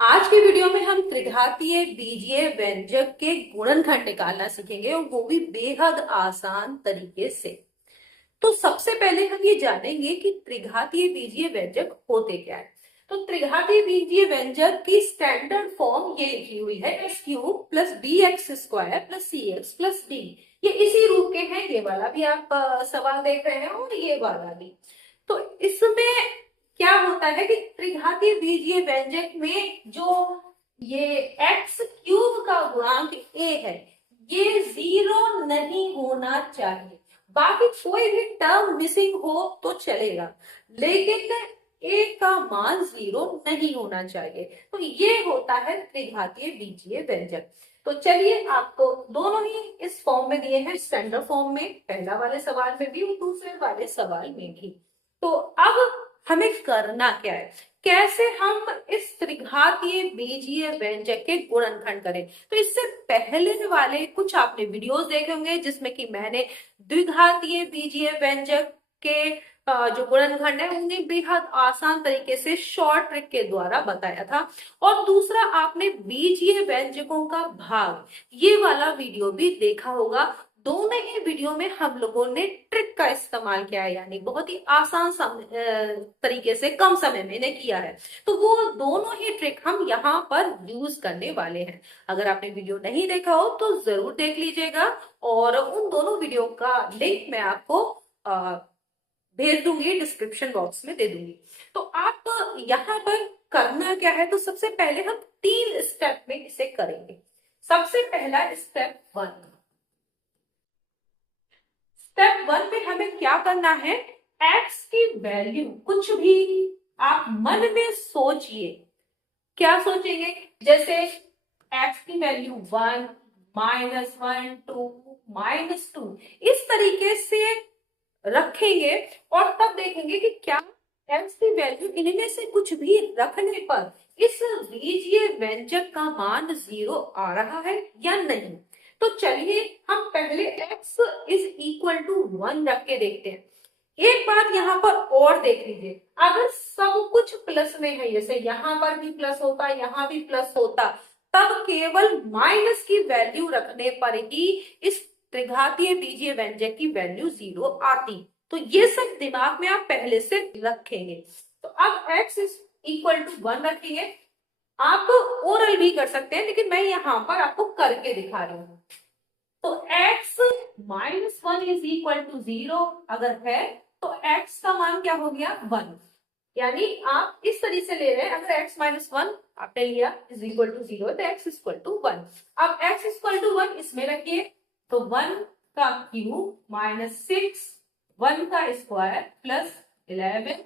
आज के वीडियो में हम त्रिघातीय बीजीय व्यंजक के गुणनखंड निकालना सीखेंगे और वो भी बेहद आसान तरीके से। तो सबसे पहले हम ये जानेंगे कि त्रिघातीय बीजीय व्यंजक होते क्या है। तो त्रिघातीय बीजीय व्यंजक की स्टैंडर्ड फॉर्म ये लिखी हुई है x cube plus b x square plus c x plus d. ये इसी रूप के हैं, ये वाला भी आप सवाल देख रहे हैं और ये वाला भी। तो इसमें क्या होता है कि त्रिघातीय बीजीय व्यंजक में जो ये एक्स क्यूब का गुणांक ए है ये जीरो नहीं होना चाहिए। बाकी कोई भी टर्म मिसिंग हो तो चलेगा, लेकिन ए का मान जीरो नहीं होना चाहिए। तो ये होता है त्रिघातीय बीजीय व्यंजक। तो चलिए, आपको दोनों ही इस फॉर्म में दिए हैं, स्टैंडर्ड फॉर्म में, पहला वाले सवाल में भी और दूसरे वाले सवाल में भी। तो अब हमें करना क्या है, कैसे हम इस त्रिघातीय बीजीय व्यंजक के गुणनखंड करें। तो इससे पहले वाले कुछ आपने वीडियोस देखे होंगे जिसमें कि मैंने द्विघातीय बीजीय व्यंजक के जो गुणनखंड है उन्हें बेहद आसान तरीके से शॉर्ट ट्रिक के द्वारा बताया था। और दूसरा, आपने बीजीय व्यंजकों का भाग ये वाला वीडियो भी देखा होगा। दोनों ही वीडियो में हम लोगों ने ट्रिक का इस्तेमाल किया है, यानी बहुत ही आसान तरीके से कम समय में इन्हें किया है। तो वो दोनों ही ट्रिक हम यहाँ पर यूज करने वाले हैं। अगर आपने वीडियो नहीं देखा हो तो जरूर देख लीजिएगा, और उन दोनों वीडियो का लिंक मैं आपको भेज दूंगी, डिस्क्रिप्शन बॉक्स में दे दूंगी। तो आप यहाँ पर करना क्या है, तो सबसे पहले हम 3 स्टेप में इसे करेंगे। सबसे पहला स्टेप 1। स्टेप 1 में हमें क्या करना है, एक्स की वैल्यू कुछ भी आप मन में सोचिए। क्या सोचेंगे, जैसे एक्स की वैल्यू 1, -1, 2, -2, इस तरीके से रखेंगे और तब देखेंगे कि क्या एक्स की वैल्यू इनमें से कुछ भी रखने पर इस बीजीय व्यंजक का मान 0 आ रहा है या नहीं। तो चलिए हम पहले x इज इक्वल टू 1 रख के देखते हैं। एक बात यहाँ पर और देख लीजिए, अगर सब कुछ प्लस में है, जैसे यहाँ पर भी प्लस होता, यहाँ भी प्लस होता, तब केवल माइनस की वैल्यू रखने पर ही इस त्रिघातीय बीजीय व्यंजक की वैल्यू 0 आती। तो ये सब दिमाग में आप पहले से रखेंगे। तो अब x इज इक्वल टू 1 रखेंगे। आप ओरल भी कर सकते हैं, लेकिन मैं यहाँ पर आपको करके दिखा रही हूँ। तो x -1 इज इक्वल टू 0 अगर है तो x का मान क्या हो गया, 1। यानी आप इस तरीके से ले रहे हैं, अगर x -1 आपने लिया इज इक्वल टू 0 तो x इक्वल टू 1। अब x इक्वल टू 1 इसमें रखिए, तो 1 का क्यूब -6, 1 का स्क्वायर प्लस 11,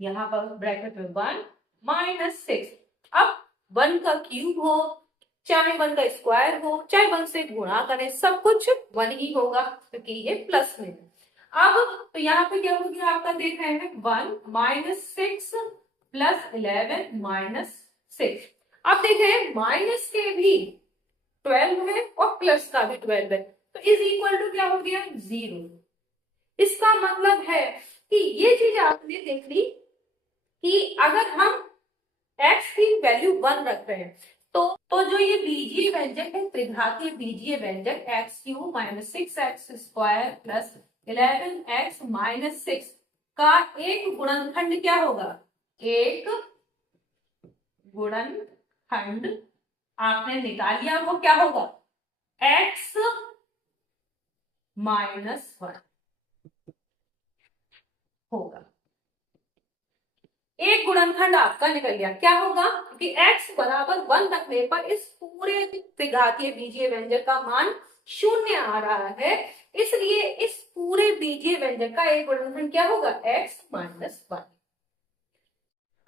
यहाँ पर ब्रैकेट में 1 -6। अब 1 का क्यूब हो चाहे 1 का स्क्वायर हो चाहे 1 से गुणा करें, सब कुछ 1 ही होगा क्योंकि ये प्लस में है। अब तो यहाँ पे क्या हो गया, आपका देख रहे हैं 1 -6 प्लस 11 -6। अब देख रहे हैं माइनस के भी 12 है और प्लस का भी 12 है, तो इज इक्वल टू क्या हो गया, 0। इसका मतलब है कि ये चीज आपने देख ली कि अगर हम x की वैल्यू 1 रख रहे हैं तो जो ये बीजीय व्यंजक है, त्रिघातीय बीजीय व्यंजक x³ -6x square plus 11x -6 का एक गुणनखंड क्या होगा, एक गुणनखंड आपने निकाल लिया, वो क्या होगा, x -1 होगा। एक गुणनखंड आपका निकल गया, क्या होगा कि x बराबर 1 रखने पर इस पूरे त्रिघातीय बीजीय व्यंजक का मान 0 आ रहा है, इसलिए इस पूरे बीजीय व्यंजक का एक गुणनखंड क्या होगा, x -1।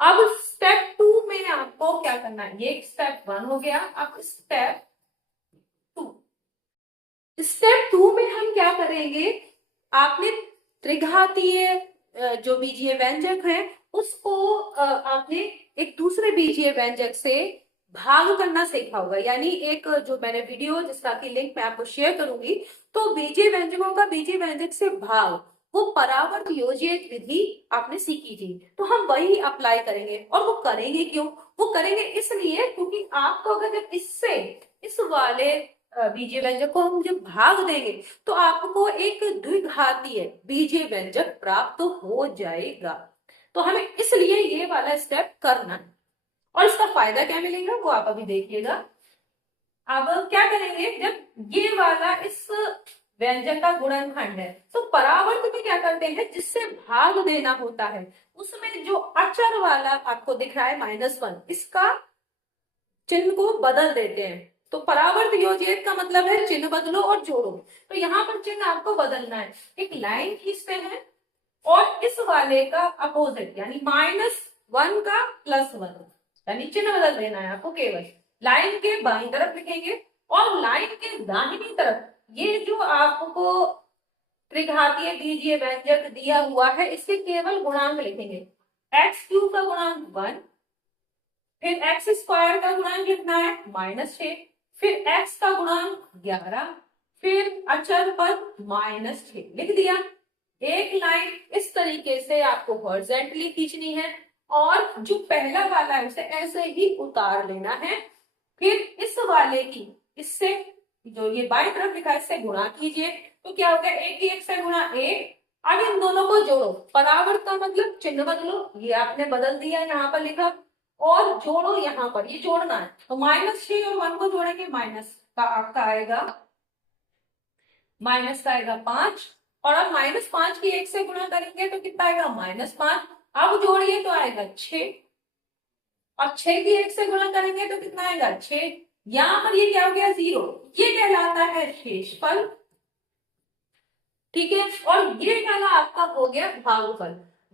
अब स्टेप 2 में आपको क्या करना है, ये स्टेप 1 हो गया। अब स्टेप 2 में हम क्या करेंगे, आपने त्रिघातीय जो बीजीय व्यंजक है उसको आपने एक दूसरे बीजीय व्यंजक से भाग करना सीखा होगा। यानी एक जो मैंने वीडियो जिसका की लिंक मैं आपको शेयर करूंगी, तो बीजीय व्यंजकों का बीजीय व्यंजक से भाग, वो परावर्त योजित विधि आपने सीखी थी, तो हम वही अप्लाई करेंगे। और वो करेंगे क्यों, वो करेंगे इसलिए क्योंकि आपको अगर जब इससे इस वाले बीजीय व्यंजक को हम जब भाग देंगे तो आपको एक द्विघातीय बीजीय व्यंजक प्राप्त हो जाएगा। तो हमें इसलिए ये वाला स्टेप करना है और इसका फायदा क्या मिलेगा वो आप अभी देखिएगा। अब क्या करेंगे, जब ये वाला इस व्यंजक का गुणनखंड है तो परावर्त में क्या करते हैं, जिससे भाग देना होता है उसमें जो अचर वाला आपको दिख रहा है -1, इसका चिन्ह को बदल देते हैं। तो परावर्त योजयित का मतलब है चिन्ह बदलो और जोड़ो। तो यहाँ पर चिन्ह आपको बदलना है, एक लाइन खींचते हैं और इस वाले का अपोजिट यानी -1 का +1 यानी चिन्ह बदल देना है आपको। केवल लाइन के बाईं तरफ लिखेंगे और लाइन के दाहिनी तरफ ये जो आपको त्रिघातीय बीजीय व्यंजक दिया हुआ है इसके केवल गुणांक लिखेंगे। x³ का गुणांक 1, फिर x² का गुणांक लिखना है -6, फिर x का गुणांक 11, फिर अचर पद -6 लिख दिया। एक लाइन इस तरीके से आपको हॉरिजॉन्टली खींचनी है और जो पहला वाला है उसे ऐसे ही उतार लेना है। फिर इस वाले की इससे जो ये बाईं तरफ लिखा है इससे गुणा कीजिए तो क्या होगा, एक ही एक से गुणा एक। अब इन दोनों को जोड़ो, परावर्त का मतलब चिन्ह बदलो, ये आपने बदल दिया यहाँ पर लिखा, और जोड़ो यहाँ पर, ये जोड़ना है। तो -6 और 1 को जोड़ेंगे, माइनस का आपका आएगा 5 और अब -5 की 1 से गुणा करेंगे तो कितना आएगा -5। अब जोड़िए तो आएगा 6 और 6 की 1 से गुणा करेंगे तो कितना आएगा 6। यहाँ पर ये क्या हो गया 0, ये कहलाता है शेषफल, ठीक है। और ये वाला आपका हो गया भागफल।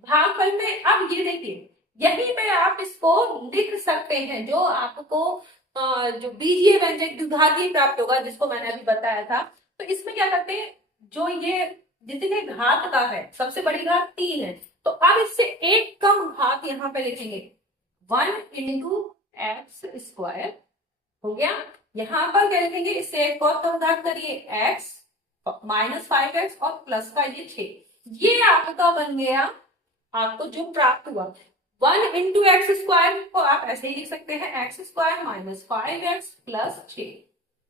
भागफल में अब ये देखिए यहीं पे आप इसको लिख सकते हैं, जो आपको जो बीजीय व्यंजक द्विघातीय प्राप्त होगा जिसको मैंने अभी बताया था। तो इसमें क्या करते हैं, जो ये जितने घात का है सबसे बड़ी घात 3 है तो अब इससे एक कम घात यहाँ पे लिखेंगे 1 × x² हो गया। यहाँ पर क्या लिखेंगे, इससे एक और कम घात करिए x -5x और प्लस का ये 6। ये आपका बन गया, आपको जो प्राप्त हुआ 1 × x² को आप ऐसे ही लिख सकते हैं x² -5x प्लस 6।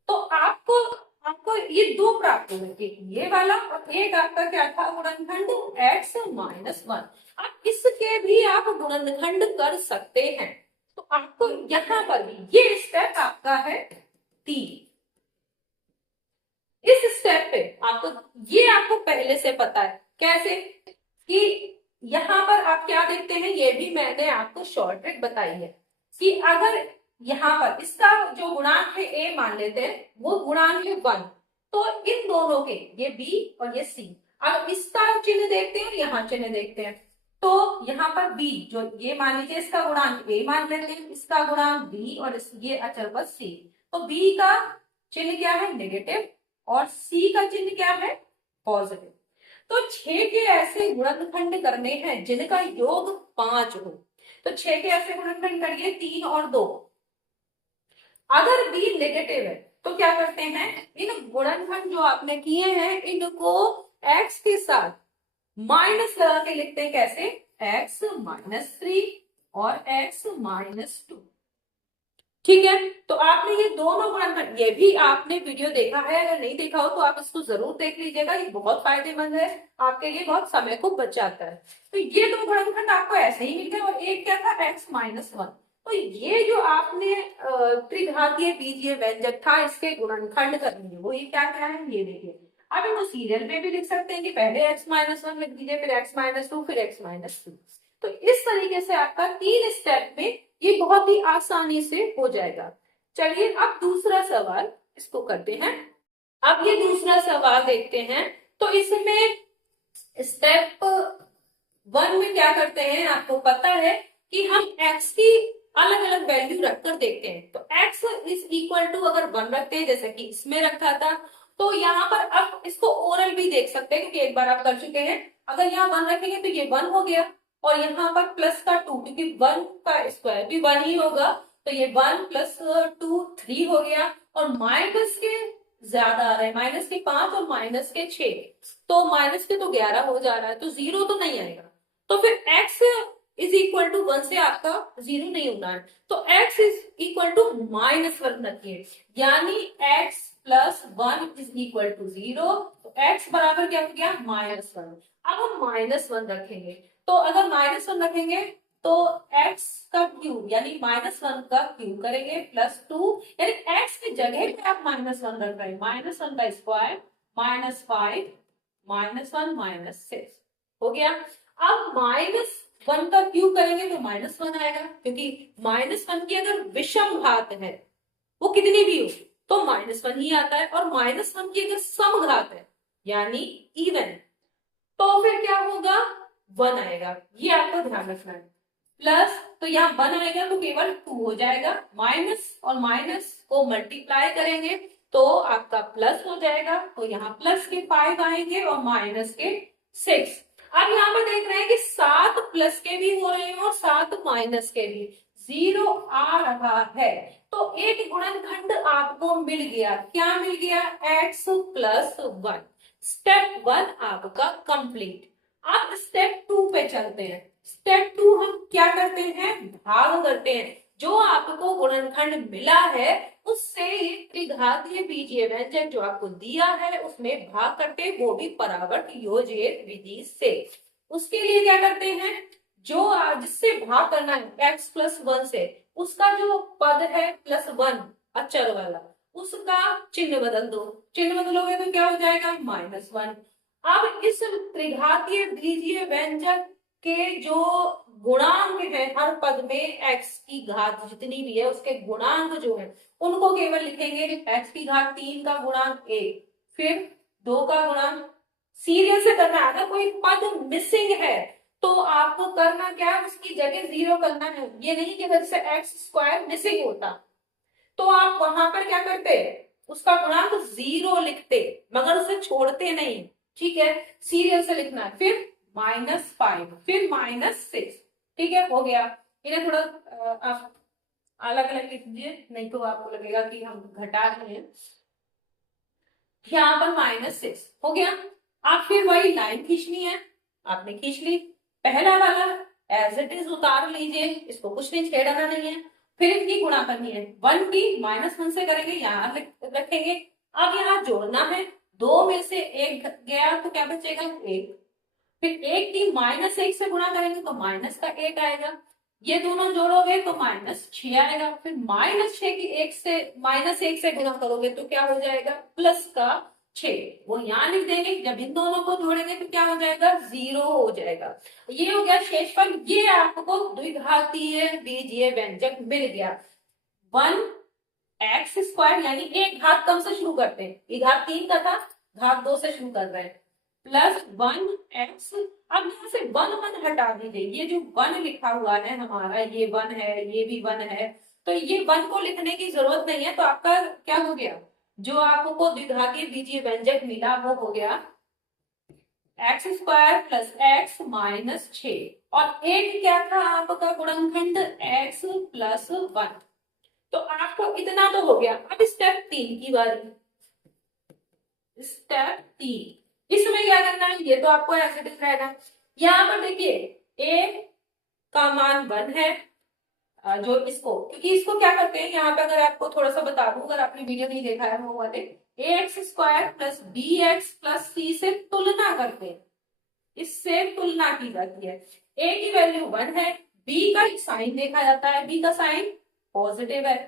तो आपको ये दो प्राप्त हुए, एक ये वाला और एक आपका क्या था गुणनखंड x -1। अब इसके भी आप गुणनखंड कर सकते हैं। तो आपको यहाँ पर भी ये स्टेप आपका है 3। इस स्टेप पे आपको पहले से पता है कैसे, कि यहाँ पर आप क्या देखते हैं, ये भी मैंने आपको शॉर्ट ट्रिक बताई है कि अगर यहाँ पर इसका जो गुणांक है a मान लेते हैं, वो गुणांक है 1, तो इन दोनों के ये b और ये c, अब इसका चिन्ह देखते हैं और यहाँ चिन्ह देखते हैं। तो यहाँ पर b जो ये मान लीजिए इसका गुणांक a मान लेते हैं, इसका गुणांक b और ये अचर पद c। तो b का चिन्ह क्या है नेगेटिव और c का चिन्ह क्या है पॉजिटिव। तो 6 के ऐसे गुणनखंड करने हैं जिनका योग 5 हो। तो 6 के ऐसे गुणनखंड करिए 3 और 2। अगर b नेगेटिव है तो क्या करते हैं, इन गुणनखंड जो आपने किए हैं इनको x के साथ माइनस लगा के लिखते हैं। कैसे, x -3 और x -2, ठीक है। तो आपने ये दोनों गुणनखंड, ये भी आपने वीडियो देखा है, अगर नहीं देखा हो तो आप इसको जरूर देख लीजिएगा, ये बहुत फायदेमंद है आपके लिए, बहुत समय को बचाता है। तो ये दो गुणनखंड आपको ऐसे ही मिल गए और एक क्या था x -1। तो ये जो आपने त्रिघातीय बीजीय व्यंजक था इसके गुणनखंड करनी है, वो ये क्या क्या है ये देखिए। अब इनको सीरियल में भी लिख सकते हैं कि पहले x -1 लिख दीजिए, फिर x -2, फिर x -3। तो इस तरीके से आपका 3 स्टेप में ये बहुत ही आसानी से हो जाएगा। चलिए अब दूसरा सवाल इसको करते हैं। अब ये दूसरा सवाल देखते हैं। तो इसमें स्टेप 1 में क्या करते हैं, आपको पता है कि हम x की अलग अलग वैल्यू रखकर देखते हैं। तो x = अगर 1 रखते हैं जैसे कि इसमें रखा था, तो यहाँ पर अब इसको ओरल भी देख सकते हैं क्योंकि एक बार आप कर चुके हैं। अगर यहाँ 1 रखेंगे तो ये 1 हो गया और यहाँ पर प्लस का 2, क्योंकि 1 का स्क्वायर भी 1 ही होगा, तो ये 1 + 2 3 हो गया। और माइनस के ज्यादा आ रहा है, माइनस के 5 और माइनस के 6, तो माइनस के तो 11 हो जा रहा है, तो 0 तो नहीं आएगा। तो फिर x = 1 से आपका 0 नहीं होना है, तो x इज इक्वल टू -1 रखिए, यानी x plus 1 is equal to 0, तो x बराबर क्या हो गया -1। अब हम -1 रखेंगे, तो अगर -1 रखेंगे तो x का क्यूब यानी -1 का क्यूब करेंगे +2, यानी x की जगह पे आप -1 रख रहे हैं, -1 का स्क्वायर -5 -1 -6 हो गया। अब -1 का क्यूब करेंगे तो -1 आएगा, क्योंकि -1 की अगर विषम घात है वो कितनी भी हो तो -1 ही आता है, और -1 की अगर सम घात है यानी इवन, तो फिर क्या होगा 1 आएगा, ये आपको ध्यान रखना है। प्लस तो यहाँ 1 आएगा तो केवल 2 हो जाएगा, माइनस और माइनस को मल्टीप्लाई करेंगे तो आपका प्लस हो जाएगा, तो यहाँ प्लस के 5 आएंगे और माइनस के 6। अब यहाँ पर देख रहे हैं कि 7 प्लस के भी हो रहे हैं और 7 माइनस के भी, 0 आ रहा है, तो एक गुणनखंड आपको मिल गया। क्या मिल गया? x plus 1। स्टेप 1 आपका कंप्लीट। अब स्टेप 2 पे चलते हैं। स्टेप 2 हम क्या करते हैं? भाग करते हैं। जो आपको गुणनखंड मिला है उससे त्रिघातीय बीजीय व्यंजक जो आपको दिया है उसमें भाग करते हैं, वो भी परावर्त योजित विधि से। उसके लिए क्या करते हैं? जो जिससे भाग करना है x प्लस 1 से, उसका जो पद है +1 अचर वाला, उसका चिन्ह बदल दो। चिन्ह बदलोगे तो क्या हो जाएगा? -1। अब इस त्रिघातीय बीजीय व्यंजक के जो गुणांक है हर पद में, x की घात जितनी भी है उसके गुणांक जो है उनको केवल लिखेंगे। x की घात 3 का गुणांक 1, फिर 2 का गुणांक, सीरियल से करना है। अगर कोई पद मिसिंग है तो आपको करना क्या है? उसकी जगह 0 करना है। ये नहीं कि अगर से x² मिसिंग होता तो आप वहां पर क्या करते? उसका गुणांक 0 लिखते, मगर उसे छोड़ते नहीं। ठीक है, सीरियल से लिखना है। फिर -5, फिर -6। ठीक है, हो गया। इन्हें थोड़ा आप अलग अलग लिख दीजिए, नहीं तो आपको लगेगा कि हम घटा रहे हैं। यहाँ पर -6 हो गया। आप फिर वही लाइन खींचनी है, आपने खींच ली। पहला वाला एज इट इज उतार लीजिए, इसको कुछ नहीं छेड़ना नहीं है। फिर इनकी गुणा करनी है, 1 की -1 से करेंगे, यहाँ रखेंगे। अब यहाँ जोड़ना है, 2 में से 1 गया तो क्या बचेगा? 1। फिर 1 की -1 से गुणा करेंगे तो माइनस का 1 आएगा। ये दोनों जोड़ोगे तो -6 आएगा। फिर -6 की 1 से -1 से गुणा करोगे तो क्या हो जाएगा? प्लस का 6। वो यहाँ लिख देंगे। जब इन दोनों को जोड़ेंगे तो क्या हो जाएगा? 0 हो जाएगा। ये हो गया शेषफल। ये आपको द्विघातीय बीजीय व्यंजक मिल गया। 1x² यानी एक घात कम से शुरू करते हैं, ये घात 3 का था, घात 2 से शुरू कर रहे हैं, +1x। अब यहाँ से 1 हटा दीजिए। ये जो 1 लिखा हुआ है हमारा, ये 1 है, ये भी 1 है, तो ये 1 को लिखने की जरूरत नहीं है। तो आपका क्या हो गया? जो आपको द्विघातीय बीजीय व्यंजक मिला वो हो गया x² + x - 6, और एक क्या था आपका गुणनखंड? x + 1। तो आपको इतना तो हो गया। अब स्टेप 3 की बारी। स्टेप 3, इसमें क्या करना है? ये तो आपको ऐसे दिख रहेगा। यहाँ पर देखिए a का मान 1 है, जो इसको, क्योंकि इसको क्या करते हैं यहाँ पे, अगर आपको थोड़ा सा बता दूं, अगर आपने वीडियो नहीं देखा है वो वाले, ax² + bx + c से तुलना करते हैं। इससे तुलना की जाती है। a की वैल्यू 1 है, b का साइन देखा जाता है, b का साइन पॉजिटिव है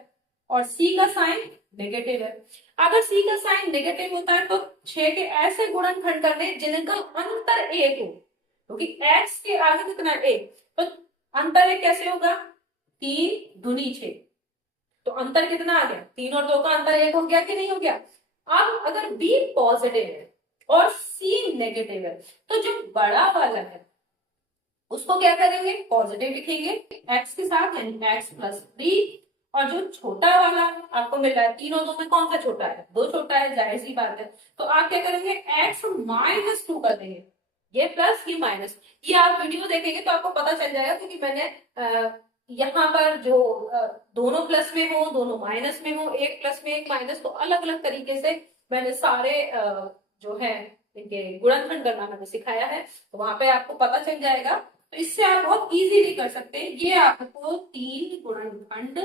और c का साइन नेगेटिव है। अगर c का साइन नेगेटिव होता है तो 6 के ऐसे गुणनखंड करने जिनका अंतर 1 हो, क्योंकि x के आगे कितना 1, तो अंतर 1 कैसे होगा? 3 दूनी 6, तो अंतर कितना आ गया? 3 और 2 का अंतर 1 हो गया कि नहीं हो गया? अब अगर b पॉजिटिव है और c नेगेटिव है तो जो बड़ा वाला है उसको क्या करेंगे? पॉजिटिव लिखेंगे x के साथ, यानी x + 3, और जो छोटा वाला आपको मिल रहा है, 3 और 2 में कौन सा छोटा है? 2 छोटा है, जाहिर सी बात है। तो आप क्या करेंगे? x - 2 कर देंगे, ये प्लस ये माइनस। ये आप वीडियो देखेंगे तो आपको पता चल जाएगा, क्योंकि मैंने यहाँ पर जो दोनों प्लस में हो, दोनों माइनस में हो, एक प्लस में एक माइनस, तो अलग अलग तरीके से मैंने सारे जो है इनके गुणनखंड करना मैंने सिखाया है, तो वहां पे आपको पता चल जाएगा तो इससे आप बहुत इजीली कर सकते हैं। ये आपको 3 गुणनखंड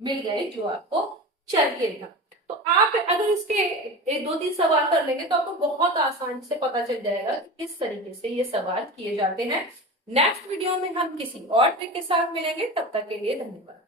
मिल गए जो आपको चाहिए था। तो आप अगर इसके एक दो तीन सवाल कर लेंगे तो आपको बहुत आसानी से पता चल जाएगा कि किस तरीके से ये सवाल किए जाते हैं। नेक्स्ट वीडियो में हम किसी और ट्रिक के साथ मिलेंगे, तब तक के लिए धन्यवाद।